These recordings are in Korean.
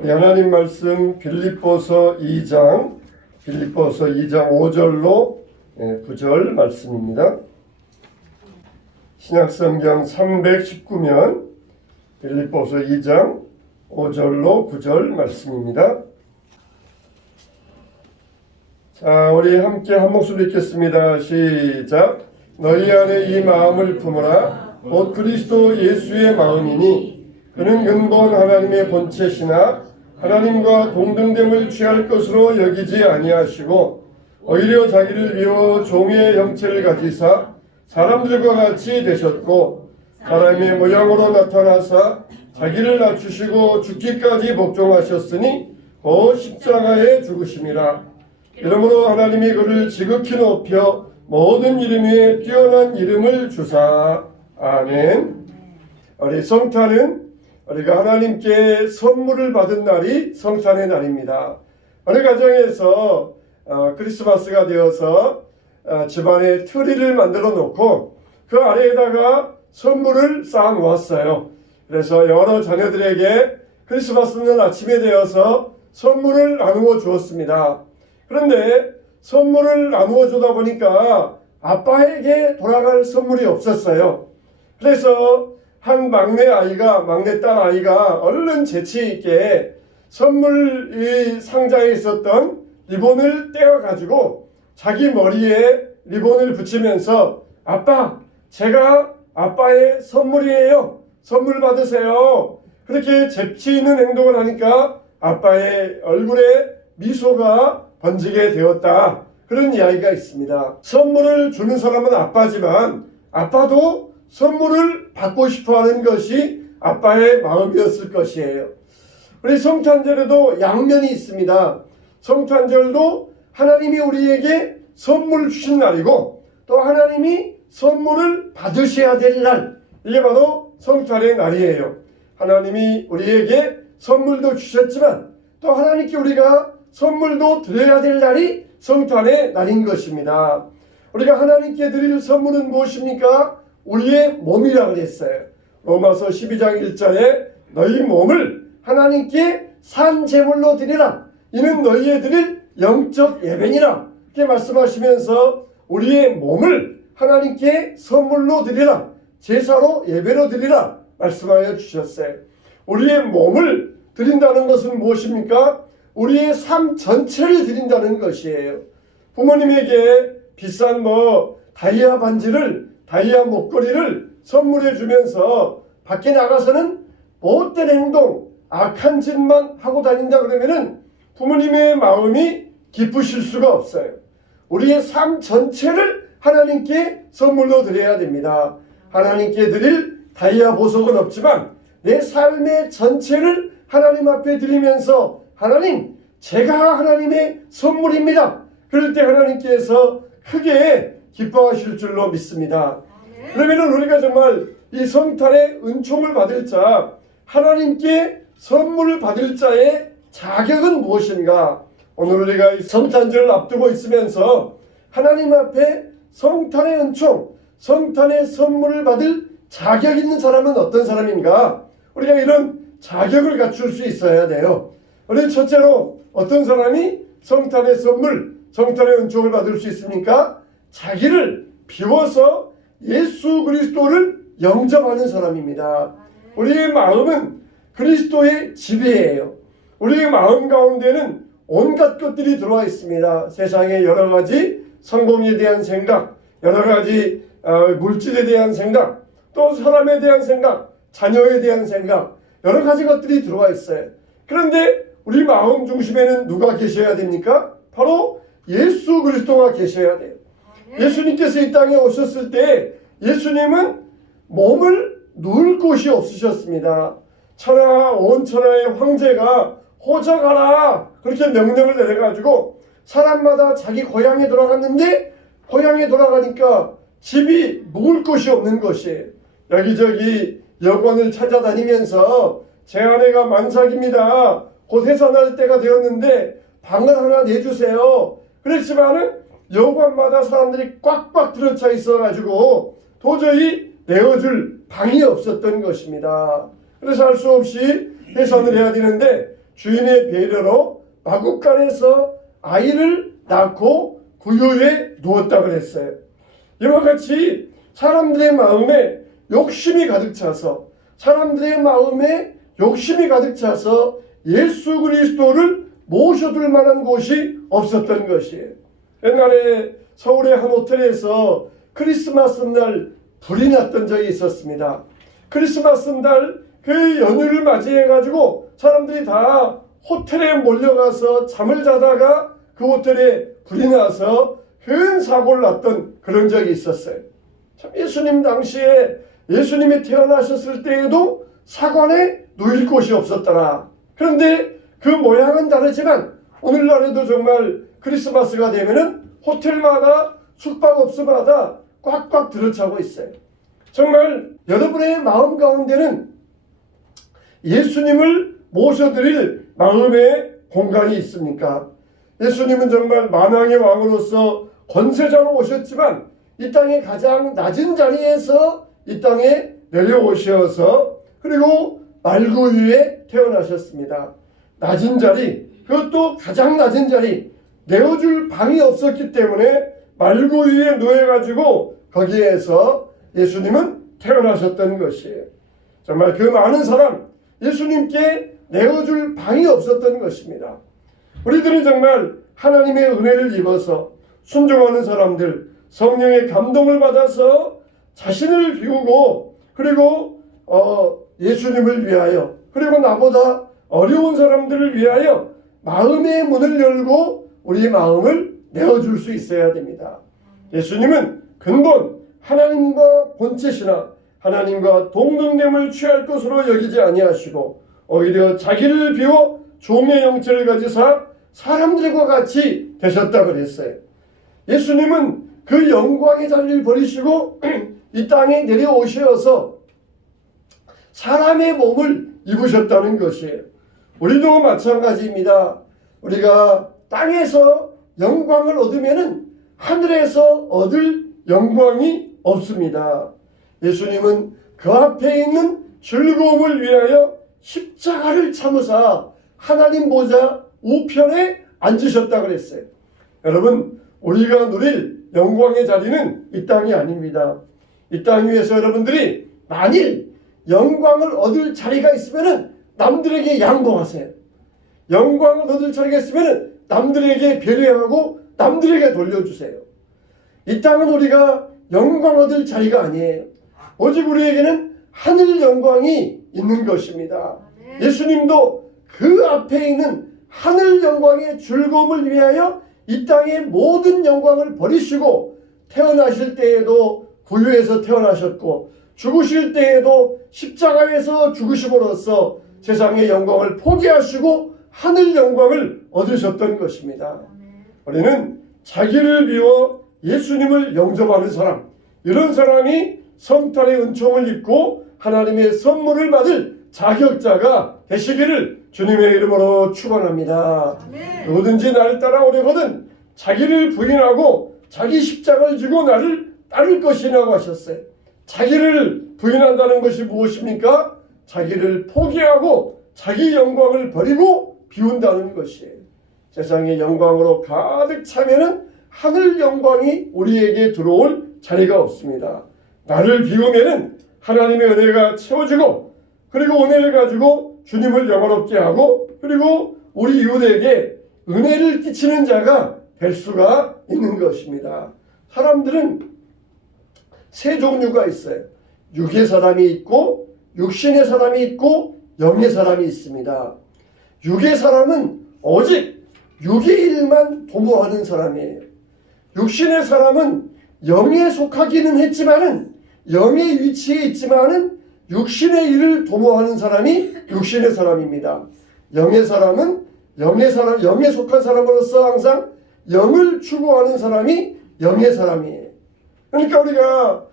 하나님 말씀 빌립보서 2장 5절로 9절 말씀입니다. 신약성경 319면 빌립보서 2장 5절로 9절 말씀입니다. 자, 우리 함께 한 목소리 읽겠습니다. 시작. 너희 안에 이 마음을 품으라. 곧 그리스도 예수의 마음이니 그는 근본 하나님의 본체시나 하나님과 동등됨을 취할 것으로 여기지 아니하시고 오히려 자기를 비워 종의 형체를 가지사 사람들과 같이 되셨고 사람의 모양으로 나타나사 자기를 낮추시고 죽기까지 복종하셨으니 곧 십자가에 죽으심이라. 이러므로 하나님이 그를 지극히 높여 모든 이름 위에 뛰어난 이름을 주사. 아멘. 우리 성탄은 우리가 하나님께 선물을 받은 날이 성탄의 날입니다. 어느 가정에서 크리스마스가 되어서 집안에 트리를 만들어 놓고 그 아래에다가 선물을 쌓아 놓았어요. 그래서 여러 자녀들에게 크리스마스 날 아침에 되어서 선물을 나누어 주었습니다. 그런데 선물을 나누어 주다 보니까 아빠에게 돌아갈 선물이 없었어요. 그래서 한 막내딸 아이가 얼른 재치 있게 선물 상자에 있었던 리본을 떼어가지고 자기 머리에 리본을 붙이면서 아빠, 제가 아빠의 선물이에요. 선물 받으세요. 그렇게 재치 있는 행동을 하니까 아빠의 얼굴에 미소가 번지게 되었다. 그런 이야기가 있습니다. 선물을 주는 사람은 아빠지만 아빠도 선물을 받고 싶어하는 것이 아빠의 마음이었을 것이에요. 우리 성탄절에도 양면이 있습니다. 성탄절도 하나님이 우리에게 선물 주신 날이고 또 하나님이 선물을 받으셔야 될 날, 이게 바로 성탄의 날이에요. 하나님이 우리에게 선물도 주셨지만 또 하나님께 우리가 선물도 드려야 될 날이 성탄의 날인 것입니다. 우리가 하나님께 드릴 선물은 무엇입니까? 우리의 몸이라고 그랬어요. 로마서 12장 1절에 너희 몸을 하나님께 산 제물로 드리라. 이는 너희의 드릴 영적 예배니라. 이렇게 말씀하시면서 우리의 몸을 하나님께 선물로 드리라. 제사로 예배로 드리라. 말씀하여 주셨어요. 우리의 몸을 드린다는 것은 무엇입니까? 우리의 삶 전체를 드린다는 것이에요. 부모님에게 비싼 다이아 반지를 다이아 목걸이를 선물해 주면서 밖에 나가서는 못된 행동, 악한 짓만 하고 다닌다 그러면은 부모님의 마음이 기쁘실 수가 없어요. 우리의 삶 전체를 하나님께 선물로 드려야 됩니다. 하나님께 드릴 다이아 보석은 없지만 내 삶의 전체를 하나님 앞에 드리면서 하나님, 제가 하나님의 선물입니다. 그럴 때 하나님께서 크게 기뻐하실 줄로 믿습니다. 그러면 우리가 정말 이 성탄의 은총을 받을 자, 하나님께 선물을 받을 자의 자격은 무엇인가? 오늘 우리가 이 성탄절을 앞두고 있으면서 하나님 앞에 성탄의 은총, 성탄의 선물을 받을 자격 있는 사람은 어떤 사람인가? 우리가 이런 자격을 갖출 수 있어야 돼요. 우리 첫째로 어떤 사람이 성탄의 선물, 성탄의 은총을 받을 수 있습니까? 자기를 비워서 예수 그리스도를 영접하는 사람입니다. 우리의 마음은 그리스도의 지배예요. 우리의 마음 가운데는 온갖 것들이 들어와 있습니다. 세상의 여러 가지 성공에 대한 생각, 여러 가지 물질에 대한 생각, 또 사람에 대한 생각, 자녀에 대한 생각, 여러 가지 것들이 들어와 있어요. 그런데 우리 마음 중심에는 누가 계셔야 됩니까? 바로 예수 그리스도가 계셔야 돼요. 예수님께서 이 땅에 오셨을 때 예수님은 몸을 누울 곳이 없으셨습니다. 온 천하의 황제가 호적하라 그렇게 명령을 내려가지고 사람마다 자기 고향에 돌아갔는데 고향에 돌아가니까 집이 묵을 곳이 없는 것이에요. 여기저기 여관을 찾아다니면서 제 아내가 만삭입니다. 곧 해산할 때가 되었는데 방을 하나 내주세요. 그랬지만은 여관마다 사람들이 꽉꽉 들어차 있어가지고 도저히 내어줄 방이 없었던 것입니다. 그래서 할 수 없이 해산을 해야 되는데 주인의 배려로 마구간에서 아이를 낳고 구유에 누웠다 그랬어요. 이와 같이 사람들의 마음에 욕심이 가득 차서 예수 그리스도를 모셔둘 만한 곳이 없었던 것이에요. 옛날에 서울의 한 호텔에서 크리스마스 날 불이 났던 적이 있었습니다. 크리스마스 날 그 연휴를 맞이해가지고 사람들이 다 호텔에 몰려가서 잠을 자다가 그 호텔에 불이 나서 큰 사고를 났던 그런 적이 있었어요. 참 예수님 당시에 예수님이 태어나셨을 때에도 사관에 누일 곳이 없었더라. 그런데 그 모양은 다르지만 오늘날에도 정말 크리스마스가 되면은 호텔마다 숙박업소마다 꽉꽉 들어차고 있어요. 정말 여러분의 마음 가운데는 예수님을 모셔드릴 마음의 공간이 있습니까? 예수님은 정말 만왕의 왕으로서 권세자로 오셨지만 이 땅의 가장 낮은 자리에서 이 땅에 내려오셔서 그리고 말구 위에 태어나셨습니다. 낮은 자리, 그것도 가장 낮은 자리, 내어줄 방이 없었기 때문에 말구 위에 누워가지고 거기에서 예수님은 태어나셨던 것이에요. 정말 그 많은 사람, 예수님께 내어줄 방이 없었던 것입니다. 우리들은 정말 하나님의 은혜를 입어서 순종하는 사람들, 성령의 감동을 받아서 자신을 비우고 그리고 예수님을 위하여 그리고 나보다 어려운 사람들을 위하여 마음의 문을 열고 우리 마음을 내어줄 수 있어야 됩니다. 예수님은 근본 하나님과 본체시나 하나님과 동등됨을 취할 것으로 여기지 아니하시고 오히려 자기를 비워 종의 형체를 가지사 사람들과 같이 되셨다 그랬어요. 예수님은 그 영광의 자리를 버리시고 이 땅에 내려오셔서 사람의 몸을 입으셨다는 것이에요. 우리도 마찬가지입니다. 우리가 땅에서 영광을 얻으면은 하늘에서 얻을 영광이 없습니다. 예수님은 그 앞에 있는 즐거움을 위하여 십자가를 참으사 하나님 보좌 우편에 앉으셨다 그랬어요. 여러분, 우리가 누릴 영광의 자리는 이 땅이 아닙니다. 이 땅 위에서 여러분들이 만일 영광을 얻을 자리가 있으면 남들에게 양보하세요. 영광을 얻을 자리가 있으면 남들에게 배려하고 남들에게 돌려주세요. 이 땅은 우리가 영광 얻을 자리가 아니에요. 오직 우리에게는 하늘 영광이 있는 것입니다. 예수님도 그 앞에 있는 하늘 영광의 즐거움을 위하여 이 땅의 모든 영광을 버리시고 태어나실 때에도 구유에서 태어나셨고 죽으실 때에도 십자가에서 죽으심으로써 세상의 영광을 포기하시고 하늘 영광을 얻으셨던 것입니다. 우리는 자기를 비워 예수님을 영접하는 사람, 이런 사람이 성탄의 은총을 입고 하나님의 선물을 받을 자격자가 되시기를 주님의 이름으로 축원합니다. 누구든지 나를 따라오려거든 자기를 부인하고 자기 십자가를 지고 나를 따를 것이라고 하셨어요. 자기를 부인한다는 것이 무엇입니까? 자기를 포기하고 자기 영광을 버리고 비운다는 것이에요. 세상의 영광으로 가득 차면은 하늘 영광이 우리에게 들어올 자리가 없습니다. 나를 비우면은 하나님의 은혜가 채워지고 그리고 은혜를 가지고 주님을 영화롭게 하고 그리고 우리 이웃에게 은혜를 끼치는 자가 될 수가 있는 것입니다. 사람들은 세 종류가 있어요. 육의 사람이 있고 육신의 사람이 있고 영의 사람이 있습니다. 육의 사람은 오직 육의 일만 도모하는 사람이에요. 육신의 사람은 영에 속하기는 했지만은 영의 위치에 있지만은 육신의 일을 도모하는 사람이 육신의 사람입니다. 영의 사람은 영에 속한 사람으로서 항상 영을 추구하는 사람이 영의 사람이에요. 그러니까 우리가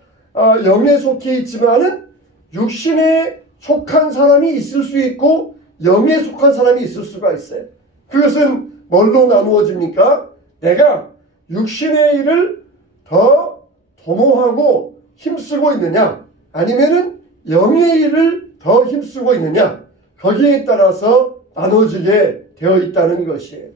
영에 속해 있지만은 육신에 속한 사람이 있을 수 있고 영에 속한 사람이 있을 수가 있어요. 그것은 뭘로 나누어집니까? 내가 육신의 일을 더 도모하고 힘쓰고 있느냐 아니면은 영의 일을 더 힘쓰고 있느냐 거기에 따라서 나눠지게 되어 있다는 것이에요.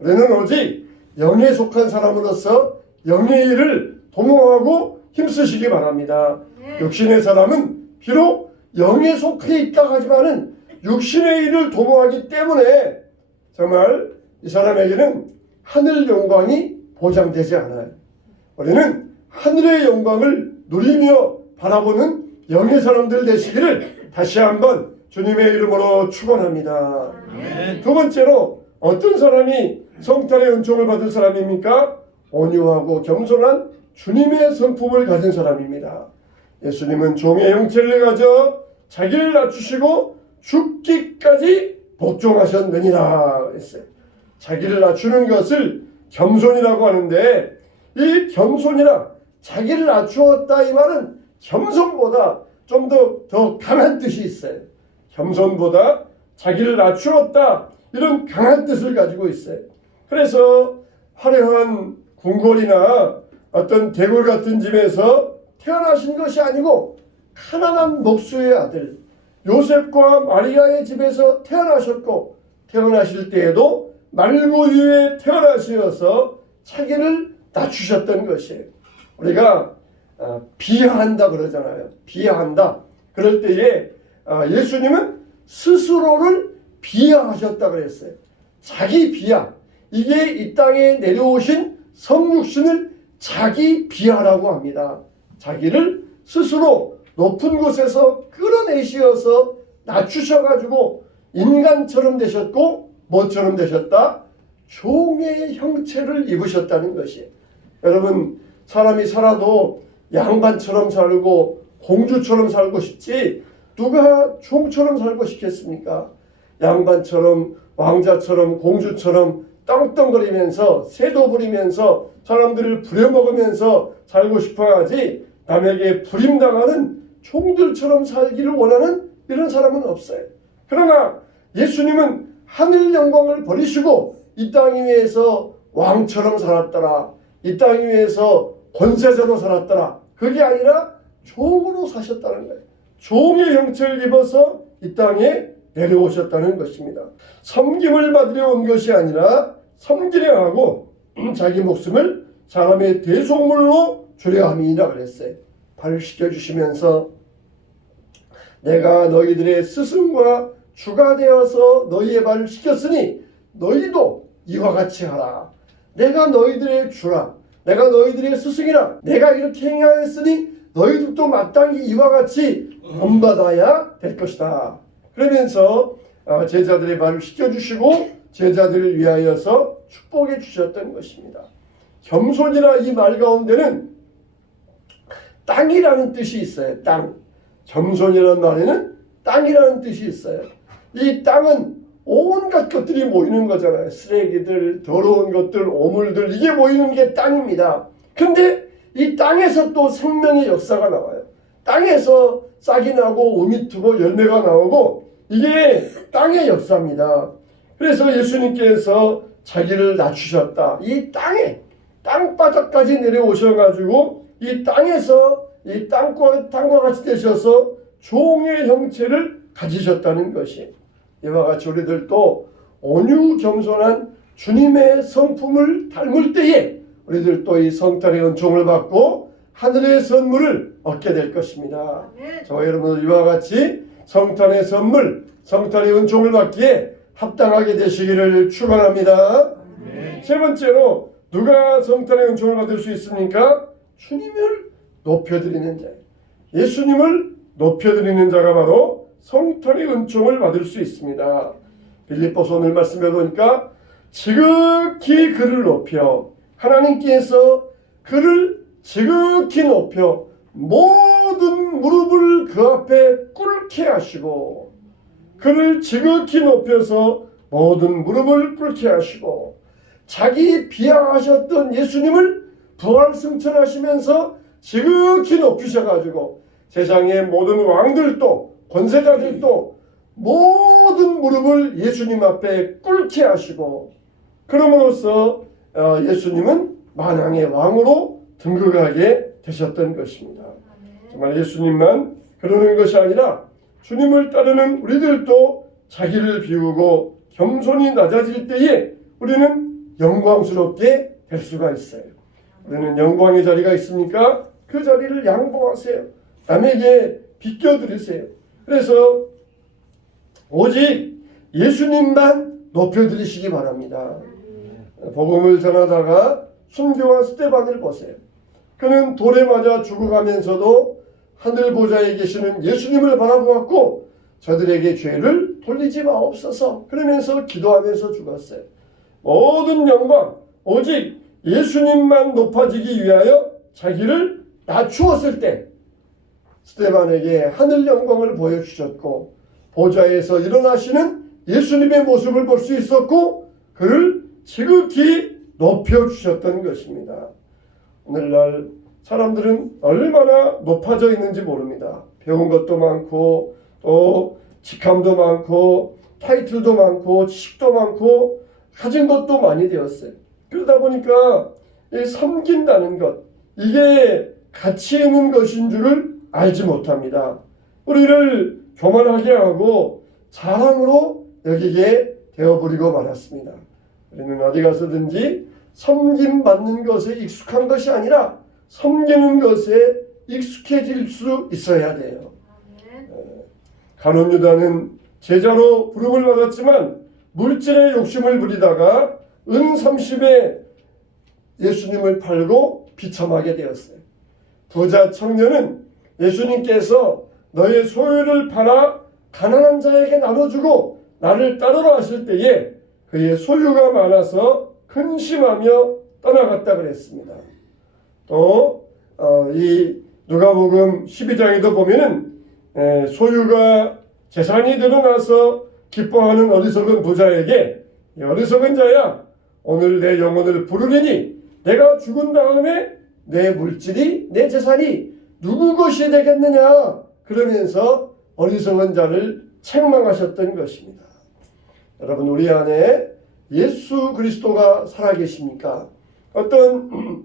우리는 오직 영에 속한 사람으로서 영의 일을 도모하고 힘쓰시기 바랍니다. 육신의 사람은 비록 영에 속해 있다 하지만은 육신의 일을 도모하기 때문에 정말 이 사람에게는 하늘 영광이 보장되지 않아요. 우리는 하늘의 영광을 누리며 바라보는 영의 사람들 되시기를 다시 한번 주님의 이름으로 축원합니다. 두 번째로 어떤 사람이 성탄의 은총을 받을 사람입니까? 온유하고 겸손한 주님의 성품을 가진 사람입니다. 예수님은 종의 형체를 가져 자기를 낮추시고 죽기까지 복종하셨느니라 했어요. 자기를 낮추는 것을 겸손이라고 하는데, 이 겸손이라 자기를 낮추었다 이 말은 겸손보다 좀 더 강한 뜻이 있어요. 겸손보다 자기를 낮추었다, 이런 강한 뜻을 가지고 있어요. 그래서 화려한 궁궐이나 어떤 대궐 같은 집에서 태어나신 것이 아니고 가난한 목수의 아들 요셉과 마리아의 집에서 태어나셨고, 태어나실 때에도 말구유에 태어나셔서 자기를 낮추셨던 것이에요. 우리가 비하한다 그러잖아요. 비하한다. 그럴 때에 예수님은 스스로를 비하하셨다 그랬어요. 자기 비하. 이게 이 땅에 내려오신 성육신을 자기 비하라고 합니다. 자기를 스스로 높은 곳에서 끌어내시어서 낮추셔가지고 인간처럼 되셨고, 뭐처럼 되셨다? 종의 형체를 입으셨다는 것이에요. 여러분, 사람이 살아도 양반처럼 살고 공주처럼 살고 싶지 누가 종처럼 살고 싶겠습니까? 양반처럼, 왕자처럼, 공주처럼 떵떵거리면서 새도 부리면서 사람들을 부려먹으면서 살고 싶어야지, 남에게 부림당하는 종들처럼 살기를 원하는 이런 사람은 없어요. 그러나 예수님은 하늘 영광을 버리시고 이 땅 위에서 왕처럼 살았더라, 이 땅 위에서 권세자로 살았더라. 그게 아니라 종으로 사셨다는 거예요. 종의 형체를 입어서 이 땅에 내려오셨다는 것입니다. 섬김을 받으려 온 것이 아니라 섬기려 하고 자기 목숨을 사람의 대속물로 주려 함이라 그랬어요. 발을 씻겨주시면서 내가 너희들의 스승과 주가 되어서 너희의 발을 씻겼으니 너희도 이와 같이 하라. 내가 너희들의 주라. 내가 너희들의 스승이라. 내가 이렇게 행하였으니 너희들도 마땅히 이와 같이 본받아야 될 것이다. 그러면서 제자들의 발을 씻겨주시고 제자들을 위하여서 축복해 주셨던 것입니다. 겸손이라 이 말 가운데는 땅이라는 뜻이 있어요. 땅. 겸손이라는 말에는 땅이라는 뜻이 있어요. 이 땅은 온갖 것들이 모이는 거잖아요. 쓰레기들, 더러운 것들, 오물들, 이게 모이는 게 땅입니다. 근데 이 땅에서 또 생명의 역사가 나와요. 땅에서 싹이 나고 음이 트고 열매가 나오고, 이게 땅의 역사입니다. 그래서 예수님께서 자기를 낮추셨다. 이 땅에, 땅바닥까지 내려오셔가지고 이 땅에서 이 땅과 같이 되셔서 종의 형체를 가지셨다는 것이, 이와 같이 우리들도 온유 겸손한 주님의 성품을 닮을 때에 우리들도 이 성탄의 은총을 받고 하늘의 선물을 얻게 될 것입니다. 저와 여러분들 이와 같이 성탄의 선물, 성탄의 은총을 받기에 합당하게 되시기를 축원합니다. 세 번째로 누가 성탄의 은총을 받을 수 있습니까? 주님을 높여드리는 자예요. 예수님을 높여드리는 자가 바로 성탄의 은총을 받을 수 있습니다. 빌립보서 오늘 말씀해 보니까 지극히 그를 높여, 하나님께서 그를 지극히 높여 모든 무릎을 그 앞에 꿇게 하시고, 그를 지극히 높여서 모든 무릎을 꿇게 하시고, 자기 비하하셨던 예수님을 부활승천하시면서 지극히 높이셔가지고 세상의 모든 왕들도 권세자들도 모든 무릎을 예수님 앞에 꿇게 하시고, 그럼으로써 예수님은 만왕의 왕으로 등극하게 되셨던 것입니다. 정말 예수님만 그러는 것이 아니라 주님을 따르는 우리들도 자기를 비우고 겸손히 낮아질 때에 우리는 영광스럽게 될 수가 있어요. 우리는 영광의 자리가 있습니까? 그 자리를 양보하세요. 남에게 비껴드리세요. 그래서 오직 예수님만 높여드리시기 바랍니다. 복음을 전하다가 순교한 스데반을 보세요. 그는 돌에 맞아 죽어가면서도 하늘 보좌에 계시는 예수님을 바라보았고 저들에게 죄를 돌리지 마옵소서 그러면서 기도하면서 죽었어요. 모든 영광 오직 예수님만 높아지기 위하여 자기를 낮추었을 때 스데반에게 하늘 영광을 보여주셨고 보좌에서 일어나시는 예수님의 모습을 볼 수 있었고 그를 지극히 높여주셨던 것입니다. 오늘날 사람들은 얼마나 높아져 있는지 모릅니다. 배운 것도 많고 또 직함도 많고 타이틀도 많고 지식도 많고 가진 것도 많이 되었어요. 그러다 보니까 섬긴다는 것 이게 가치 있는 것인 줄을 알지 못합니다. 우리를 교만하게 하고 자랑으로 여기게 되어버리고 말았습니다. 우리는 어디 가서든지 섬김받는 것에 익숙한 것이 아니라 섬기는 것에 익숙해질 수 있어야 돼요. 가룟 유다는 제자로 부름을 받았지만 물질의 욕심을 부리다가 은 30에 예수님을 팔고 비참하게 되었어요. 부자 청년은 예수님께서 너의 소유를 팔아 가난한 자에게 나눠주고 나를 따르라 하실 때에 그의 소유가 많아서 근심하며 떠나갔다 그랬습니다. 또 이 누가복음 12장에도 보면은 소유가 재산이 늘어나서 기뻐하는 어리석은 부자에게 어리석은 자야 오늘 내 영혼을 부르리니 내가 죽은 다음에 내 물질이 내 재산이 누구 것이 되겠느냐 그러면서 어리석은 자를 책망하셨던 것입니다. 여러분 우리 안에 예수 그리스도가 살아계십니까? 어떤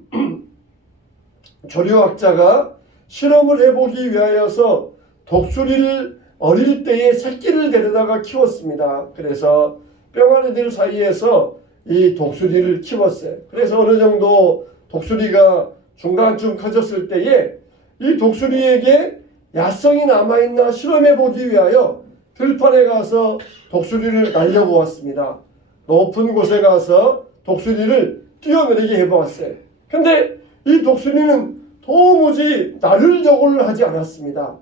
조류학자가 실험을 해보기 위하여서 독수리를 어릴 때에 새끼를 데려다가 키웠습니다. 그래서 뿅아리들 사이에서 이 독수리를 키웠어요. 그래서 어느 정도 독수리가 중간쯤 커졌을 때에 이 독수리에게 야성이 남아있나 실험해보기 위하여 들판에 가서 독수리를 날려보았습니다. 높은 곳에 가서 독수리를 뛰어내리게 해보았어요. 근데 이 독수리는 도무지 나르려고 하지 않았습니다.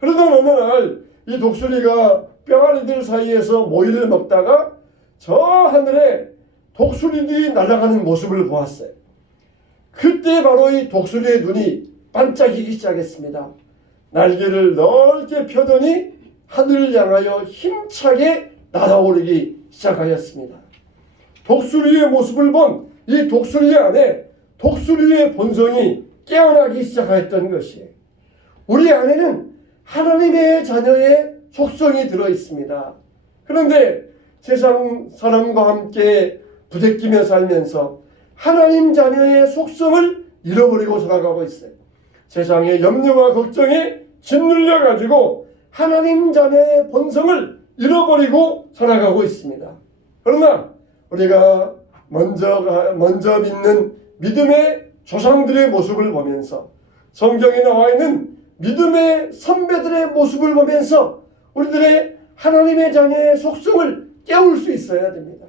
그러던 어느 날 이 독수리가 뿅아리들 사이에서 모이를 먹다가 저 하늘에 독수리들이 날아가는 모습을 보았어요. 그때 바로 이 독수리의 눈이 반짝이기 시작했습니다. 날개를 넓게 펴더니 하늘을 향하여 힘차게 날아오르기 시작하였습니다. 독수리의 모습을 본 이 독수리 안에 독수리의 본성이 깨어나기 시작했던 것이에요. 우리 안에는 하나님의 자녀의 속성이 들어 있습니다. 그런데 세상 사람과 함께 부대끼며 살면서 하나님 자녀의 속성을 잃어버리고 살아가고 있어요. 세상의 염려와 걱정에 짓눌려 가지고 하나님 자녀의 본성을 잃어버리고 살아가고 있습니다. 그러나 우리가 먼저 믿는 믿음의 조상들의 모습을 보면서 성경에 나와 있는 믿음의 선배들의 모습을 보면서 우리들의 하나님의 자녀의 속성을 깨울 수 있어야 됩니다.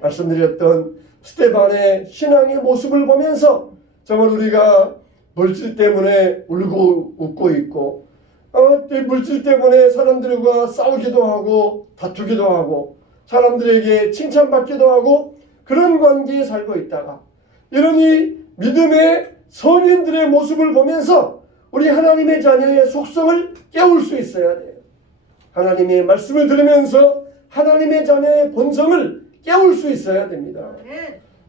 말씀드렸던 스데반의 신앙의 모습을 보면서 정말 우리가 물질 때문에 울고 웃고 있고 물질 때문에 사람들과 싸우기도 하고 다투기도 하고 사람들에게 칭찬받기도 하고 그런 관계에 살고 있다가 이런 이 믿음의 성인들의 모습을 보면서 우리 하나님의 자녀의 속성을 깨울 수 있어야 돼요. 하나님의 말씀을 들으면서 하나님의 자녀의 본성을 깨울 수 있어야 됩니다.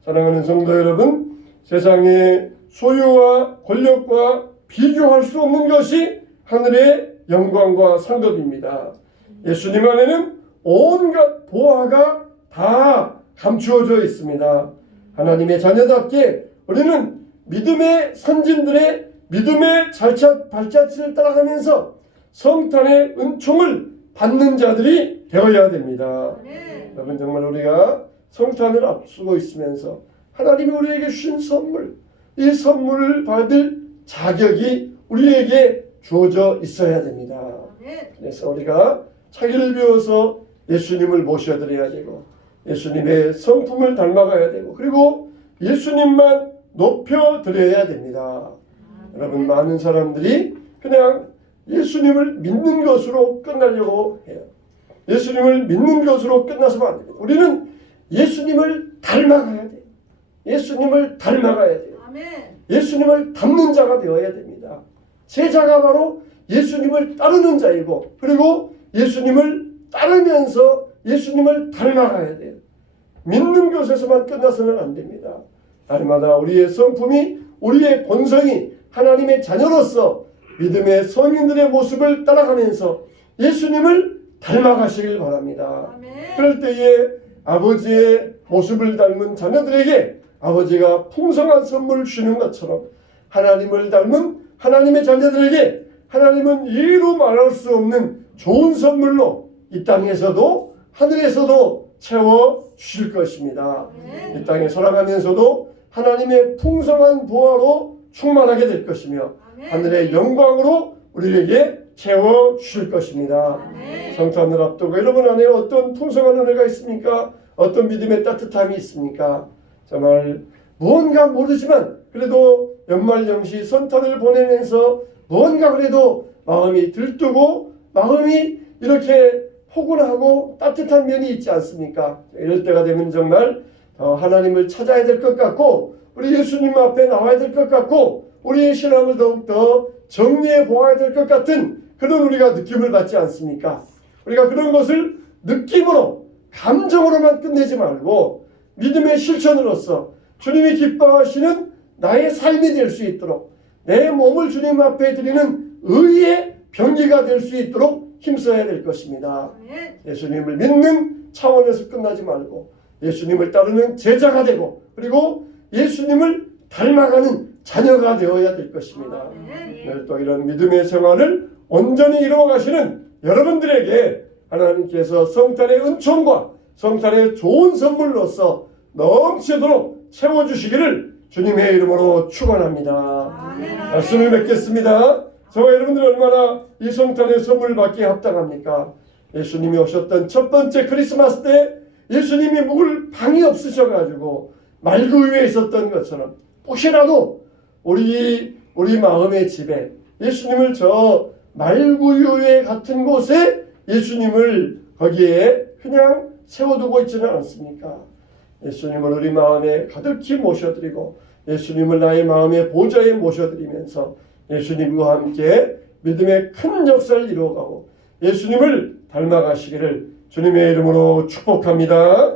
사랑하는 성도 여러분, 세상의 소유와 권력과 비교할 수 없는 것이 하늘의 영광과 상급입니다. 예수님 안에는 온갖 보화가 다 감추어져 있습니다. 하나님의 자녀답게 우리는 믿음의 선진들의 믿음의 발자취를 따라가면서 성탄의 은총을 받는 자들이 되어야 됩니다. 여러분 정말 우리가 성탄을 앞두고 있으면서 하나님이 우리에게 주신 선물, 이 선물을 받을 자격이 우리에게 주어져 있어야 됩니다. 그래서 우리가 차기를 비워서 예수님을 모셔드려야 되고 예수님의 성품을 닮아가야 되고 그리고 예수님만 높여드려야 됩니다. 여러분 많은 사람들이 그냥 예수님을 믿는 것으로 끝나려고 해요. 예수님을 믿는 것으로 끝나서는 안 됩니다. 우리는 예수님을 닮아가야 돼요. 예수님을 닮아가야 돼요. 예수님을 닮는 자가 되어야 됩니다. 제자가 바로 예수님을 따르는 자이고 그리고 예수님을 따르면서 예수님을 닮아가야 돼요. 믿는 것에서만 끝나서는 안 됩니다. 날마다 우리의 성품이 우리의 본성이 하나님의 자녀로서 믿음의 성인들의 모습을 따라가면서 예수님을 닮아가시길 바랍니다. 그럴 때에 아버지의 모습을 닮은 자녀들에게 아버지가 풍성한 선물을 주는 것처럼 하나님을 닮은 하나님의 자녀들에게 하나님은 이루 말할 수 없는 좋은 선물로 이 땅에서도 하늘에서도 채워주실 것입니다. 이 땅에 살아가면서도 하나님의 풍성한 보화로 충만하게 될 것이며 하늘의 영광으로 우리에게 채워주실 것입니다. 성탄을 앞두고 여러분 안에 어떤 풍성한 은혜가 있습니까? 어떤 믿음의 따뜻함이 있습니까? 정말 무언가 모르지만 그래도 연말연시 성탄을 보내면서 무언가 그래도 마음이 들뜨고 마음이 이렇게 포근하고 따뜻한 면이 있지 않습니까? 이럴 때가 되면 정말 하나님을 찾아야 될 것 같고 우리 예수님 앞에 나와야 될 것 같고 우리의 신앙을 더욱더 정리해 보아야 될 것 같은 그런 우리가 느낌을 받지 않습니까? 우리가 그런 것을 느낌으로 감정으로만 끝내지 말고 믿음의 실천으로서 주님이 기뻐하시는 나의 삶이 될 수 있도록 내 몸을 주님 앞에 드리는 의의 병기가 될 수 있도록 힘써야 될 것입니다. 예수님을 믿는 차원에서 끝나지 말고 예수님을 따르는 제자가 되고 그리고 예수님을 닮아가는 자녀가 되어야 될 것입니다. 오늘 또 이런 믿음의 생활을 온전히 이루어가시는 여러분들에게 하나님께서 성탄의 은총과 성탄의 좋은 선물로서 넘치도록 채워주시기를 주님의 이름으로 축원합니다. 말씀을 맺겠습니다. 저와 여러분들 얼마나 이 성탄의 선물 받기에 합당합니까? 예수님이 오셨던 첫 번째 크리스마스 때 예수님이 묵을 방이 없으셔가지고 말구 위에 있었던 것처럼 혹시라도 우리 마음의 집에 예수님을 저 말구 위에 같은 곳에 예수님을 거기에 그냥 세워두고 있지는 않습니까? 예수님을 우리 마음에 가득히 모셔드리고 예수님을 나의 마음의 보좌에 모셔드리면서 예수님과 함께 믿음의 큰 역사를 이루어가고 예수님을 닮아가시기를 주님의 이름으로 축복합니다.